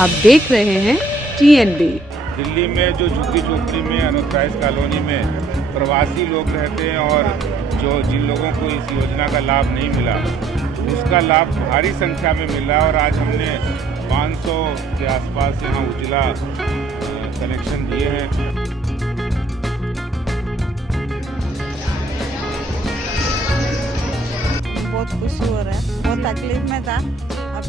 आप देख रहे हैं TNB। दिल्ली में जो झुग्गी झोपड़ी में अनऑथराइज कॉलोनी में प्रवासी लोग रहते हैं और जिन लोगों को इस योजना का लाभ नहीं मिला, उसका लाभ भारी संख्या में मिला और आज हमने 500 के आसपास यहाँ उजला कनेक्शन दिए हैं। बहुत खुशी हो रहा है, बहुत तकलीफ में था, अब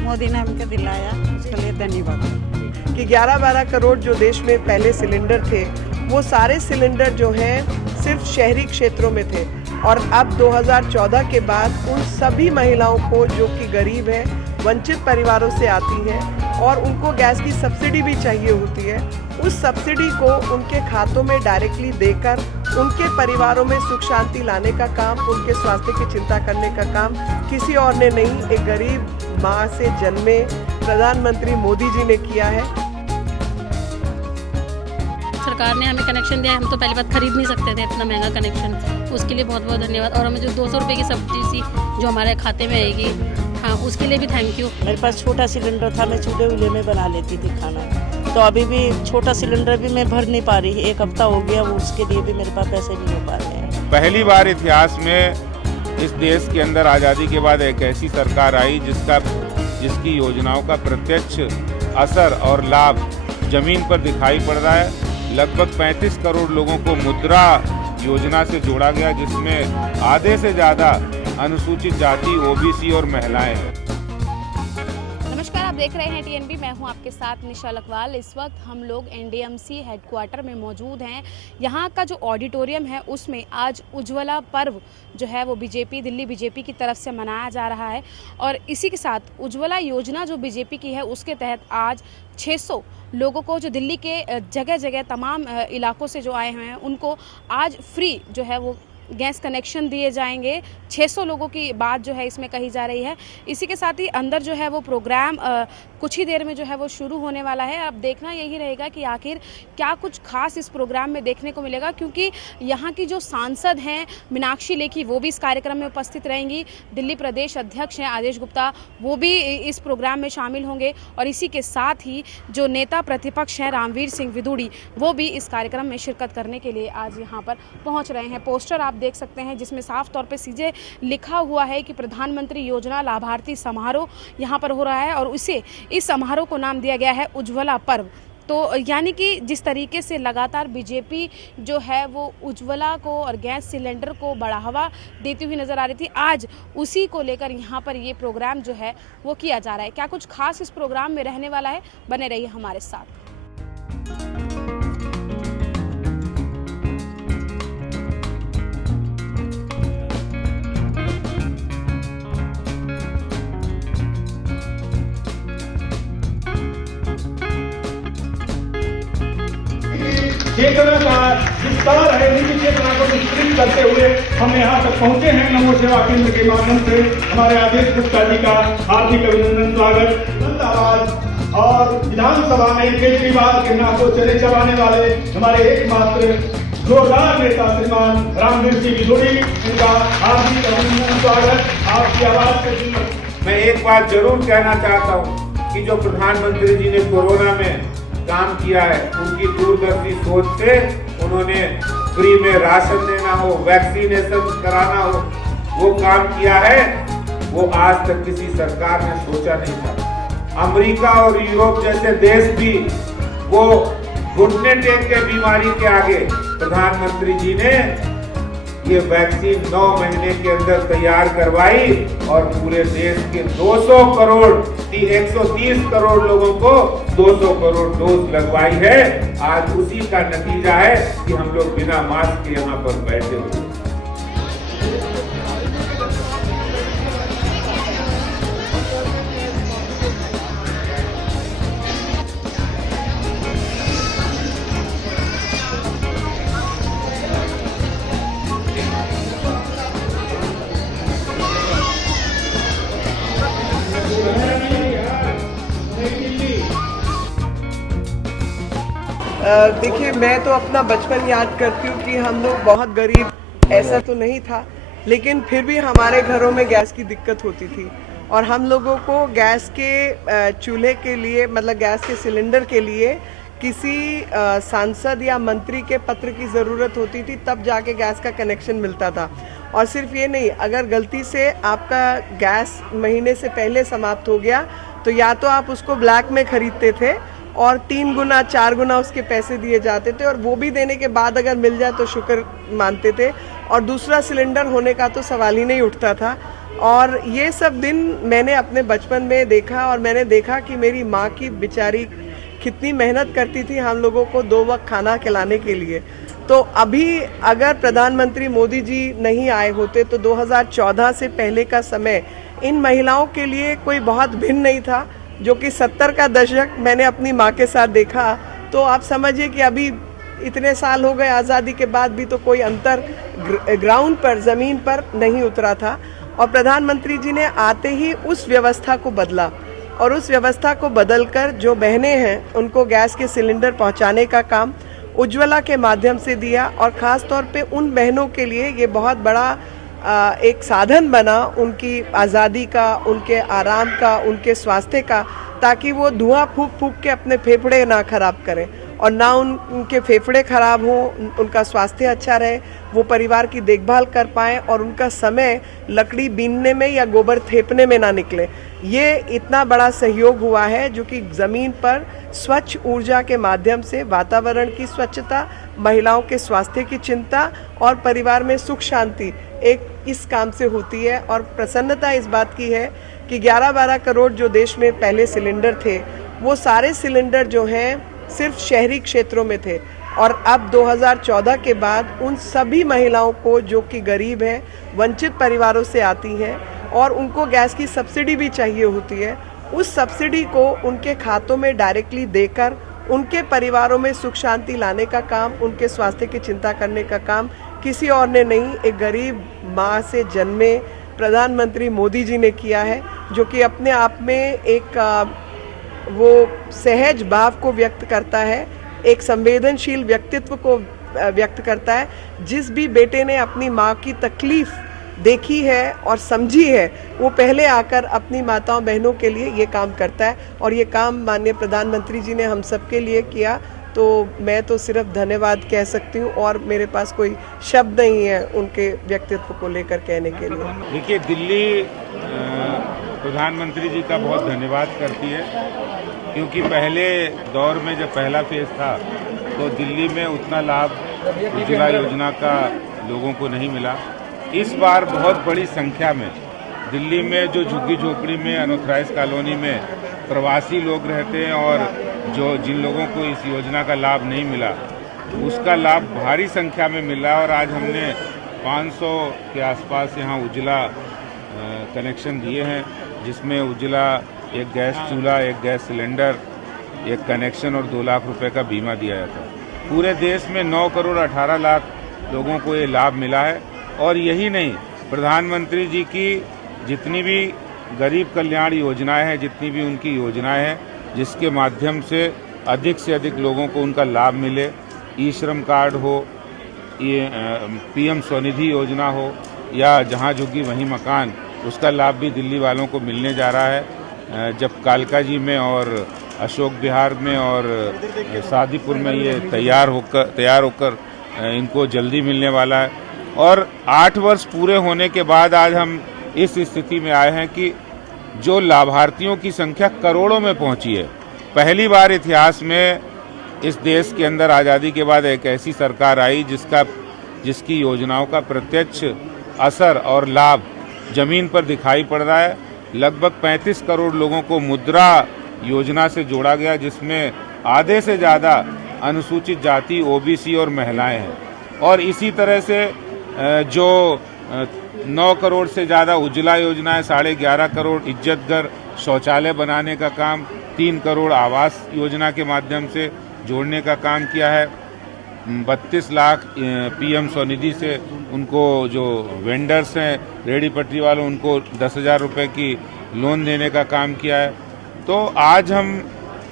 मोदी ने हमको दिलाया, उसके लिए धन्यवाद। कि 11-12 करोड़ जो देश में पहले सिलेंडर थे, वो सारे सिलेंडर जो हैं सिर्फ शहरी क्षेत्रों में थे और अब 2014 के बाद उन सभी महिलाओं को जो कि गरीब हैं, वंचित परिवारों से आती हैं और उनको गैस की सब्सिडी भी चाहिए होती है, उस सब्सिडी को उनके खातों में डायरेक्टली देकर उनके परिवारों में सुख शांति लाने का काम, उनके स्वास्थ्य की चिंता करने का काम किसी और ने नहीं, एक गरीब माँ से जन्मे प्रधानमंत्री मोदी जी ने किया है। सरकार ने हमें कनेक्शन दिया है, हम तो पहली बात खरीद नहीं सकते थे इतना महंगा कनेक्शन, उसके लिए बहुत बहुत धन्यवाद। और हमें जो 200 रुपये की सब्सिडी जो हमारे खाते में आएगी, हाँ उसके लिए भी थैंक यू। मेरे पास छोटा सिलेंडर था, मैं चूल्हे उल्हे में बना लेती थी खाना, तो अभी भी छोटा सिलेंडर भी मैं भर नहीं पा रही, 1 हफ्ता हो गया, वो उसके लिए भी मेरे पास पैसे नहीं हो पा रहे हैं। पहली बार इतिहास में इस देश के अंदर आज़ादी के बाद एक ऐसी सरकार आई जिसकी योजनाओं का प्रत्यक्ष असर और लाभ जमीन पर दिखाई पड़ रहा है। लगभग 35 करोड़ लोगों को मुद्रा योजना से जोड़ा गया, जिसमें आधे से ज़्यादा अनुसूचित जाति, OBC और महिलाएं हैं। नमस्कार, आप देख रहे हैं TNB, मैं हूं आपके साथ निशा लखवाल। इस वक्त हम लोग NDMC हेडक्वार्टर में मौजूद हैं। यहाँ का जो ऑडिटोरियम है उसमें आज उज्ज्वला पर्व जो है वो दिल्ली बीजेपी की तरफ से मनाया जा रहा है और इसी के साथ उज्ज्वला योजना जो बीजेपी की है उसके तहत आज 600 लोगों को जो दिल्ली के जगह जगह तमाम इलाकों से जो आए हुए हैं उनको आज फ्री जो है वो गैस कनेक्शन दिए जाएंगे। 600 लोगों की बात जो है इसमें कही जा रही है। इसी के साथ ही अंदर जो है वो प्रोग्राम कुछ ही देर में जो है वो शुरू होने वाला है। अब देखना यही रहेगा कि आखिर क्या कुछ खास इस प्रोग्राम में देखने को मिलेगा, क्योंकि यहाँ की जो सांसद हैं मीनाक्षी लेखी वो भी इस कार्यक्रम में उपस्थित रहेंगी। दिल्ली प्रदेश अध्यक्ष हैं आदेश गुप्ता, वो भी इस प्रोग्राम में शामिल होंगे और इसी के साथ ही जो नेता प्रतिपक्ष हैं रामवीर सिंह विदुड़ी, वो भी इस कार्यक्रम में शिरकत करने के लिए आज यहाँ पर पहुँच रहे हैं। पोस्टर आप देख सकते हैं जिसमें साफ तौर पे सीधे लिखा हुआ है कि प्रधानमंत्री योजना लाभार्थी समारोह यहाँ पर हो रहा है और इस समारोह को नाम दिया गया है उज्ज्वला पर्व। तो यानी कि जिस तरीके से लगातार बीजेपी जो है वो उज्ज्वला को और गैस सिलेंडर को बढ़ावा देती हुई नज़र आ रही थी, आज उसी को लेकर यहाँ पर ये प्रोग्राम जो है वो किया जा रहा है। क्या कुछ खास इस प्रोग्राम में रहने वाला है, बने रहिए हमारे साथ। चेतना का विस्तार है, निजी चेतना को विस्तृत करते हुए हम यहाँ तक पहुँचे हैं। नमो सेवा केंद्र के माध्यम से हमारे आदेश गुप्ता जी का हार्दिक अभिनंदन, स्वागत, धन्यवाद। और विधानसभा में केजरीवाल के नाकों चले चबाने वाले हमारे एकमात्र जोरदार नेता श्रीमान रामवीर सिंह विदुड़ी, इनका हार्दिक अभिनंदन, स्वागत। आपकी आवाज से मैं एक बात जरूर कहना चाहता हूँ कि जो प्रधानमंत्री जी ने कोरोना में काम किया है, उनकी दूरदर्शी सोच से उन्होंने फ्री में राशन देना हो, वैक्सीनेशन कराना हो, वो काम किया है, वो आज तक किसी सरकार ने सोचा नहीं था। अमेरिका और यूरोप जैसे देश भी वो घुटने टेक के बीमारी के आगे प्रधानमंत्री जी ने ये वैक्सीन 9 महीने के अंदर तैयार करवाई और पूरे देश के 130 करोड़ लोगों को 200 करोड़ डोज लगवाई है। आज उसी का नतीजा है कि हम लोग बिना मास्क के यहाँ पर बैठे हुए। देखिए, मैं तो अपना बचपन याद करती हूँ कि हम लोग बहुत गरीब, ऐसा तो नहीं था, लेकिन फिर भी हमारे घरों में गैस की दिक्कत होती थी और हम लोगों को गैस के चूल्हे के लिए, मतलब गैस के सिलेंडर के लिए किसी सांसद या मंत्री के पत्र की ज़रूरत होती थी, तब जाके गैस का कनेक्शन मिलता था। और सिर्फ ये नहीं, अगर गलती से आपका गैस महीने से पहले समाप्त हो गया तो या तो आप उसको ब्लैक में ख़रीदते थे और 3 गुना 4 गुना उसके पैसे दिए जाते थे, और वो भी देने के बाद अगर मिल जाए तो शुक्र मानते थे, और दूसरा सिलेंडर होने का तो सवाल ही नहीं उठता था। और ये सब दिन मैंने अपने बचपन में देखा, और मैंने देखा कि मेरी माँ की बेचारी कितनी मेहनत करती थी हम लोगों को 2 वक्त खाना खिलाने के लिए। तो अभी अगर प्रधानमंत्री मोदी जी नहीं आए होते तो 2014 से पहले का समय इन महिलाओं के लिए कोई बहुत भिन्न नहीं था, जो कि 70 का दशक मैंने अपनी माँ के साथ देखा। तो आप समझिए कि अभी इतने साल हो गए आज़ादी के बाद भी तो कोई अंतर ग्राउंड पर, ज़मीन पर नहीं उतरा था। और प्रधानमंत्री जी ने आते ही उस व्यवस्था को बदला, और उस व्यवस्था को बदलकर जो बहनें हैं उनको गैस के सिलेंडर पहुंचाने का काम उज्ज्वला के माध्यम से दिया। और ख़ास तौर पे उन बहनों के लिए ये बहुत बड़ा एक साधन बना उनकी आज़ादी का, उनके आराम का, उनके स्वास्थ्य का, ताकि वो धुआं फूंक फूंक के अपने फेफड़े ना खराब करें, और ना उनके फेफड़े खराब हों, उनका स्वास्थ्य अच्छा रहे, वो परिवार की देखभाल कर पाएँ, और उनका समय लकड़ी बीनने में या गोबर थेपने में ना निकले। ये इतना बड़ा सहयोग हुआ है जो कि ज़मीन पर स्वच्छ ऊर्जा के माध्यम से वातावरण की स्वच्छता, महिलाओं के स्वास्थ्य की चिंता और परिवार में सुख शांति एक इस काम से होती है। और प्रसन्नता इस बात की है कि 11-12 करोड़ जो देश में पहले सिलेंडर थे, वो सारे सिलेंडर जो हैं सिर्फ शहरी क्षेत्रों में थे, और अब 2014 के बाद उन सभी महिलाओं को जो कि गरीब हैं, वंचित परिवारों से आती हैं और उनको गैस की सब्सिडी भी चाहिए होती है, उस सब्सिडी को उनके खातों में डायरेक्टली देकर उनके परिवारों में सुख शांति लाने का काम, उनके स्वास्थ्य की चिंता करने का काम किसी और ने नहीं, एक गरीब माँ से जन्मे प्रधानमंत्री मोदी जी ने किया है, जो कि अपने आप में एक वो सहज भाव को व्यक्त करता है, एक संवेदनशील व्यक्तित्व को व्यक्त करता है। जिस भी बेटे ने अपनी माँ की तकलीफ़ देखी है और समझी है, वो पहले आकर अपनी माताओं बहनों के लिए ये काम करता है, और ये काम माननीय प्रधानमंत्री जी ने हम सब के लिए किया। तो मैं तो सिर्फ धन्यवाद कह सकती हूँ, और मेरे पास कोई शब्द नहीं है उनके व्यक्तित्व को लेकर कहने के लिए। देखिए, दिल्ली प्रधानमंत्री जी का बहुत धन्यवाद करती है, क्योंकि पहले दौर में जब पहला फेज था तो दिल्ली में उतना लाभ उज्ज्वला योजना का लोगों को नहीं मिला। इस बार बहुत बड़ी संख्या में दिल्ली में जो झुग्गी झोपड़ी में, अनऑथराइज कॉलोनी में प्रवासी लोग रहते हैं, और जिन लोगों को इस योजना का लाभ नहीं मिला, उसका लाभ भारी संख्या में मिला। और आज हमने 500 के आसपास यहाँ उज्ज्वला कनेक्शन दिए हैं, जिसमें उज्ज्वला एक गैस चूल्हा, एक गैस सिलेंडर, एक कनेक्शन और 2 लाख रुपए का बीमा दिया जाता है। पूरे देश में 9 करोड़ 18 लाख लोगों को ये लाभ मिला है। और यही नहीं, प्रधानमंत्री जी की जितनी भी गरीब कल्याण योजनाएं हैं, जितनी भी उनकी योजनाएं हैं, जिसके माध्यम से अधिक लोगों को उनका लाभ मिले, ई श्रम कार्ड हो, ये PM स्वनिधि योजना हो, या जहां झुग्गी वहीं मकान, उसका लाभ भी दिल्ली वालों को मिलने जा रहा है। जब कालका जी में और अशोक विहार में और सादीपुर में ये तैयार होकर इनको जल्दी मिलने वाला है। और 8 वर्ष पूरे होने के बाद आज हम इस स्थिति में आए हैं कि जो लाभार्थियों की संख्या करोड़ों में पहुंची है। पहली बार इतिहास में इस देश के अंदर आज़ादी के बाद एक ऐसी सरकार आई जिसकी योजनाओं का प्रत्यक्ष असर और लाभ जमीन पर दिखाई पड़ रहा है। लगभग 35 करोड़ लोगों को मुद्रा योजना से जोड़ा गया, जिसमें आधे से ज़्यादा अनुसूचित जाति, OBC और महिलाएं हैं। और इसी तरह से जो 9 करोड़ से ज़्यादा उज्ज्वला योजना है, 11.5 करोड़ इज्जत घर शौचालय बनाने का काम, 3 करोड़ आवास योजना के माध्यम से जोड़ने का काम किया है। 32 लाख PM स्वनिधि से उनको जो वेंडर्स हैं, रेडी पटरी वालों, उनको 10,000 रुपये की लोन देने का काम किया है। तो आज हम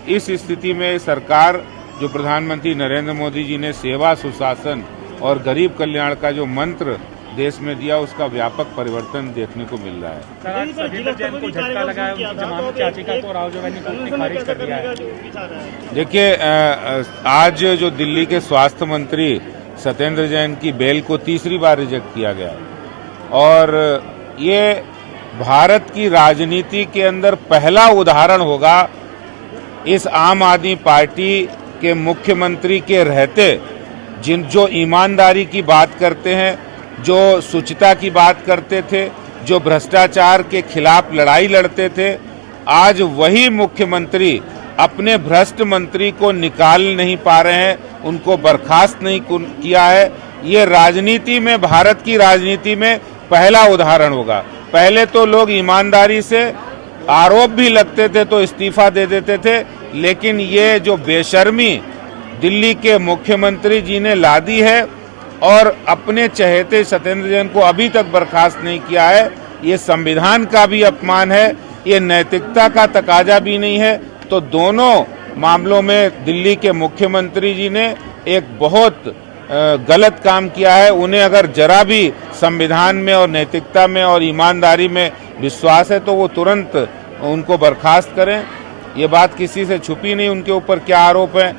इस स्थिति में सरकार, जो प्रधानमंत्री नरेंद्र मोदी जी ने सेवा, सुशासन और गरीब कल्याण का जो मंत्र देश में दिया, उसका व्यापक परिवर्तन देखने को मिल रहा है। सत्येंद्र जैन को झटका लगा है, उनकी जमानत याचिका को राहुल गांधी कोर्ट ने खारिज कर दिया है। देखिए, आज जो दिल्ली के स्वास्थ्य मंत्री सत्येंद्र जैन की बेल को तीसरी बार रिजेक्ट किया गया है और ये भारत की राजनीति के अंदर पहला उदाहरण होगा इस आम आदमी पार्टी के मुख्यमंत्री के रहते, जो ईमानदारी की बात करते हैं, जो शुचिता की बात करते थे, जो भ्रष्टाचार के खिलाफ लड़ाई लड़ते थे, आज वही मुख्यमंत्री अपने भ्रष्ट मंत्री को निकाल नहीं पा रहे हैं, उनको बर्खास्त नहीं किया है। ये राजनीति में, भारत की राजनीति में पहला उदाहरण होगा। पहले तो लोग ईमानदारी से आरोप भी लगते थे तो इस्तीफा दे देते थे, लेकिन ये जो बेशर्मी दिल्ली के मुख्यमंत्री जी ने ला दी है और अपने चहेते सत्येंद्र जैन को अभी तक बर्खास्त नहीं किया है, ये संविधान का भी अपमान है, ये नैतिकता का तकाजा भी नहीं है। तो दोनों मामलों में दिल्ली के मुख्यमंत्री जी ने एक बहुत गलत काम किया है। उन्हें अगर जरा भी संविधान में और नैतिकता में और ईमानदारी में विश्वास है तो वो तुरंत उनको बर्खास्त करें। ये बात किसी से छुपी नहीं, उनके ऊपर क्या आरोप है।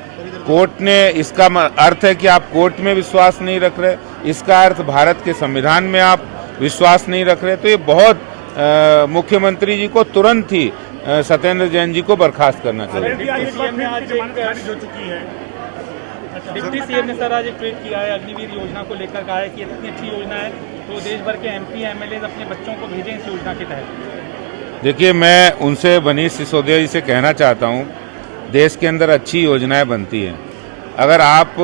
कोर्ट ने, इसका अर्थ है कि आप कोर्ट में विश्वास नहीं रख रहे, इसका अर्थ भारत के संविधान में आप विश्वास नहीं रख रहे। तो ये बहुत मुख्यमंत्री जी को तुरंत ही सत्येंद्र जैन जी को बर्खास्त करना चाहिए। डिप्टी सीएम ने सर आज एक ट्वीट किया है, अग्निवीर योजना को लेकर कहा है कि इतनी अच्छी योजना है तो देश भर के एमपी एमएलए अपने बच्चों को भेजें इस योजना के तहत। देखिए, मैं उनसे, मनीष सिसोदिया जी से कहना चाहता हूँ, देश के अंदर अच्छी योजनाएं बनती हैं। अगर आप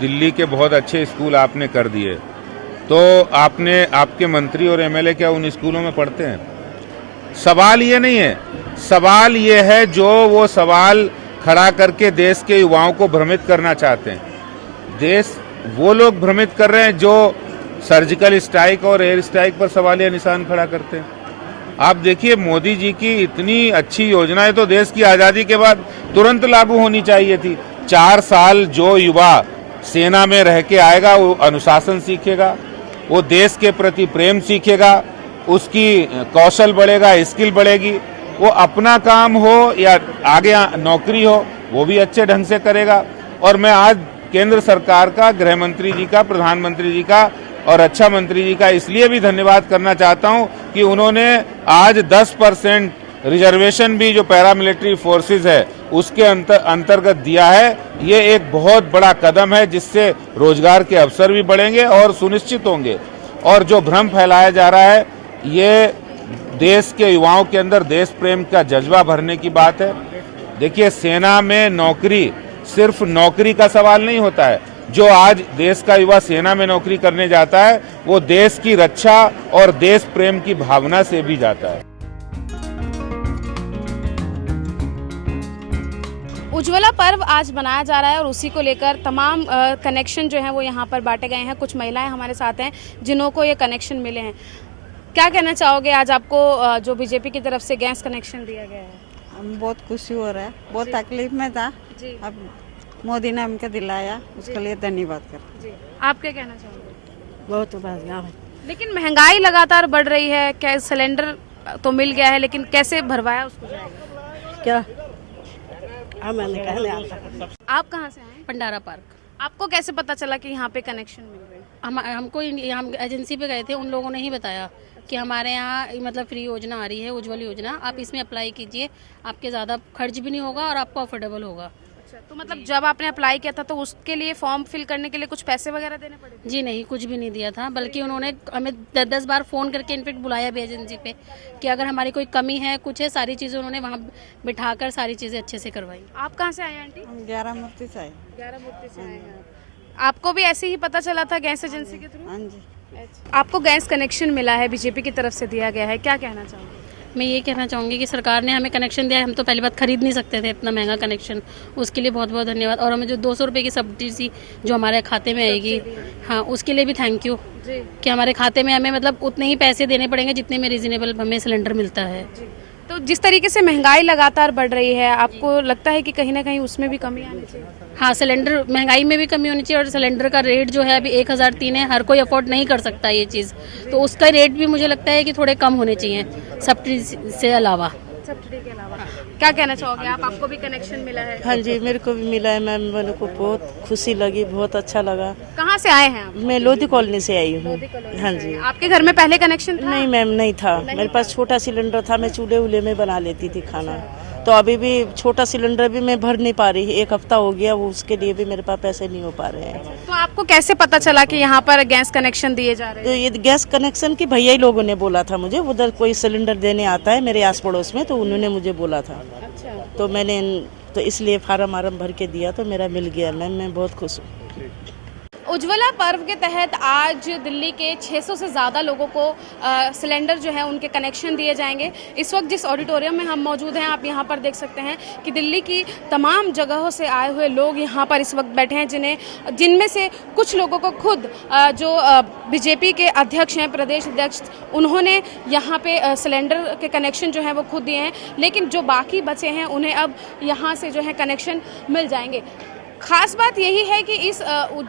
दिल्ली के बहुत अच्छे स्कूल आपने कर दिए तो आपके मंत्री और एमएलए क्या उन स्कूलों में पढ़ते हैं? सवाल ये नहीं है, सवाल ये है जो वो सवाल खड़ा करके देश के युवाओं को भ्रमित करना चाहते हैं। वो लोग भ्रमित कर रहे हैं जो सर्जिकल स्ट्राइक और एयर स्ट्राइक पर सवालिया निशान खड़ा करते हैं। आप देखिए, मोदी जी की इतनी अच्छी योजनाएं तो देश की आज़ादी के बाद तुरंत लागू होनी चाहिए थी। 4 साल जो युवा सेना में रह के आएगा वो अनुशासन सीखेगा, वो देश के प्रति प्रेम सीखेगा, उसकी कौशल बढ़ेगा, स्किल बढ़ेगी, वो अपना काम हो या आगे नौकरी हो वो भी अच्छे ढंग से करेगा। और मैं आज केंद्र सरकार का, गृह मंत्री जी का, प्रधानमंत्री जी का और रक्षा मंत्री जी का इसलिए भी धन्यवाद करना चाहता हूं कि उन्होंने आज 10% रिजर्वेशन भी जो पैरामिलिट्री फोर्सेस है उसके अंतर्गत दिया है। ये एक बहुत बड़ा कदम है जिससे रोजगार के अवसर भी बढ़ेंगे और सुनिश्चित होंगे। और जो भ्रम फैलाया जा रहा है, ये देश के युवाओं के अंदर देश प्रेम का जज्बा भरने की बात है। देखिए, सेना में नौकरी सिर्फ नौकरी का सवाल नहीं होता है। जो आज देश का युवा सेना में नौकरी करने जाता है वो देश की रक्षा और देश प्रेम की भावना से भी जाता है। उज्ज्वला पर्व आज मनाया जा रहा है और उसी को लेकर तमाम कनेक्शन जो हैं वो यहाँ पर बांटे गए हैं। कुछ महिलाएं हमारे साथ हैं जिन्हों को ये कनेक्शन मिले हैं। क्या कहना चाहोगे, आज आपको जो बीजेपी की तरफ से गैस कनेक्शन दिया गया है? हम बहुत खुशी हो रहा है, बहुत तकलीफ में था, अब मोदी ने हमको दिलाया, उसके लिए धन्यवाद करते हैं। आप क्या कहना चाहोगे? बहुत बढ़िया है, लेकिन महंगाई लगातार बढ़ रही है, क्या सिलेंडर तो मिल गया है लेकिन कैसे भरवाया उसको जाएगा? क्या मैंने कहने आता। आप कहाँ से आए? भंडारा पार्क। आपको कैसे पता चला कि यहाँ पे कनेक्शन मिल रहे हैं? हमको हम एजेंसी पे गए थे, उन लोगों ने ही बताया कि हमारे यहाँ मतलब फ्री योजना आ रही है, उज्ज्वल योजना, आप इसमें अप्लाई कीजिए, आपके ज़्यादा खर्च भी नहीं होगा और आपको अफोर्डेबल होगा। तो मतलब जब आपने अप्लाई किया था तो उसके लिए फॉर्म फिल करने के लिए कुछ पैसे वगैरह देने पड़े? जी नहीं, कुछ भी नहीं दिया था, बल्कि उन्होंने हमें 10 बार फ़ोन करके इनफेक्ट बुलाया भी एजेंसी पे कि अगर हमारी कोई कमी है, कुछ है, सारी चीज़ें उन्होंने वहाँ बिठाकर सारी चीज़ें अच्छे से करवाई। आप कहाँ से आए आंटी? हम 11 मूर्ति से आए। 11 मूर्ति से आए हैं। आपको भी ऐसे ही पता चला था गैस एजेंसी के थ्रू? हाँ जी। आपको गैस कनेक्शन मिला है, बीजेपी की तरफ से दिया गया है, क्या कहना चाहोगे? मैं ये कहना चाहूँगी कि सरकार ने हमें कनेक्शन दिया है, हम तो पहली बात खरीद नहीं सकते थे इतना महंगा कनेक्शन, उसके लिए बहुत बहुत धन्यवाद। और हमें जो 200 रुपये की सब्सिडी जो हमारे खाते में आएगी, हाँ, उसके लिए भी थैंक यू कि हमारे खाते में हमें मतलब उतने ही पैसे देने पड़ेंगे जितने में रीजनेबल हमें सिलेंडर मिलता है। तो जिस तरीके से महंगाई लगातार बढ़ रही है, आपको लगता है कि कहीं ना कहीं उसमें भी कमी आनी चाहिए? हाँ, सिलेंडर महंगाई में भी कमी होनी चाहिए और सिलेंडर का रेट जो है अभी 1003 है, हर कोई अफोर्ड नहीं कर सकता ये चीज़, तो उसका रेट भी मुझे लगता है कि थोड़े कम होने चाहिए सब्सिडी से अलावा। सब्सिडी के अलावा क्या कहना चाहोगे आप? आपको भी कनेक्शन मिला है? हाँ जी, मेरे को भी मिला है मैम, मेरे को बहुत खुशी लगी, बहुत अच्छा लगा। कहाँ से आए हैं आप? मैं लोधी कॉलोनी से आई हूँ। हाँ जी। आपके घर में पहले कनेक्शन था? नहीं मैम, नहीं था। मेरे पास छोटा सिलेंडर था, मैं चूल्हे उल्हे में बना लेती थी खाना, तो अभी भी छोटा सिलेंडर भी मैं भर नहीं पा रही, एक हफ्ता हो गया, वो उसके लिए भी मेरे पास पैसे नहीं हो पा रहे हैं। तो आपको कैसे पता चला कि यहाँ पर गैस कनेक्शन दिए जा रहे तो हैं? ये गैस कनेक्शन की भैया ही लोगों ने बोला था मुझे, उधर कोई सिलेंडर देने आता है मेरे आस पड़ोस में, तो उन्होंने मुझे बोला था। अच्छा। तो मैंने तो इसलिए फार्म वारम भर के दिया, तो मेरा मिल गया मैम, मैं बहुत खुश हूँ। उज्ज्वला पर्व के तहत आज दिल्ली के 600 से ज़्यादा लोगों को सिलेंडर जो है उनके कनेक्शन दिए जाएंगे। इस वक्त जिस ऑडिटोरियम में हम मौजूद हैं, आप यहाँ पर देख सकते हैं कि दिल्ली की तमाम जगहों से आए हुए लोग यहाँ पर इस वक्त बैठे हैं, जिनमें से कुछ लोगों को खुद जो बीजेपी के अध्यक्ष हैं, प्रदेश अध्यक्ष, उन्होंने यहाँ पे सिलेंडर के कनेक्शन जो है वो खुद दिए हैं, लेकिन जो बाकी बचे हैं उन्हें अब यहाँ से जो है कनेक्शन मिल जाएंगे। खास बात यही है कि इस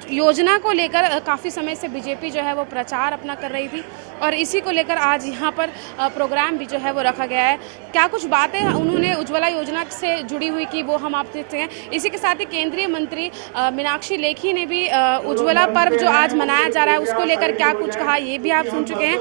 योजना को लेकर काफ़ी समय से बीजेपी जो है वो प्रचार अपना कर रही थी और इसी को लेकर आज यहाँ पर प्रोग्राम भी जो है वो रखा गया है। क्या कुछ बातें उन्होंने उज्ज्वला योजना से जुड़ी हुई की वो हम आप देखते हैं। इसी के साथ ही केंद्रीय मंत्री मीनाक्षी लेखी ने भी उज्ज्वला पर्व जो आज मनाया जा रहा है उसको लेकर क्या कुछ कहा, ये भी आप सुन चुके हैं।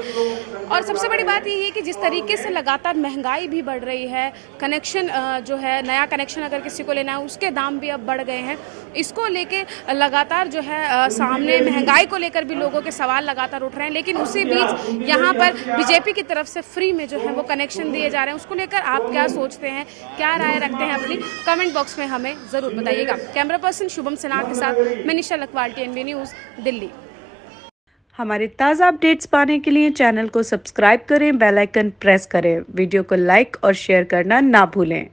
और सबसे बड़ी बात ये है कि जिस तरीके से लगातार महंगाई भी बढ़ रही है, कनेक्शन जो है, नया कनेक्शन अगर किसी को लेना है उसके दाम भी अब बढ़ गए हैं। इसको लेके लगातार जो है सामने महंगाई को लेकर भी लोगों के सवाल लगातार उठ रहे हैं, लेकिन उसी बीच यहाँ पर बीजेपी की तरफ से फ्री में जो है वो कनेक्शन दिए जा रहे हैं। उसको लेकर आप क्या सोचते हैं, क्या राय रखते हैं, अपनी कमेंट बॉक्स में हमें ज़रूर बताइएगा। कैमरा पर्सन शुभम सिन्हा के साथ मैं निशा लखवाल, TNB न्यूज़, दिल्ली। हमारे ताज़ा अपडेट्स पाने के लिए चैनल को सब्सक्राइब करें, बेल आइकन प्रेस करें, वीडियो को लाइक और शेयर करना ना भूलें।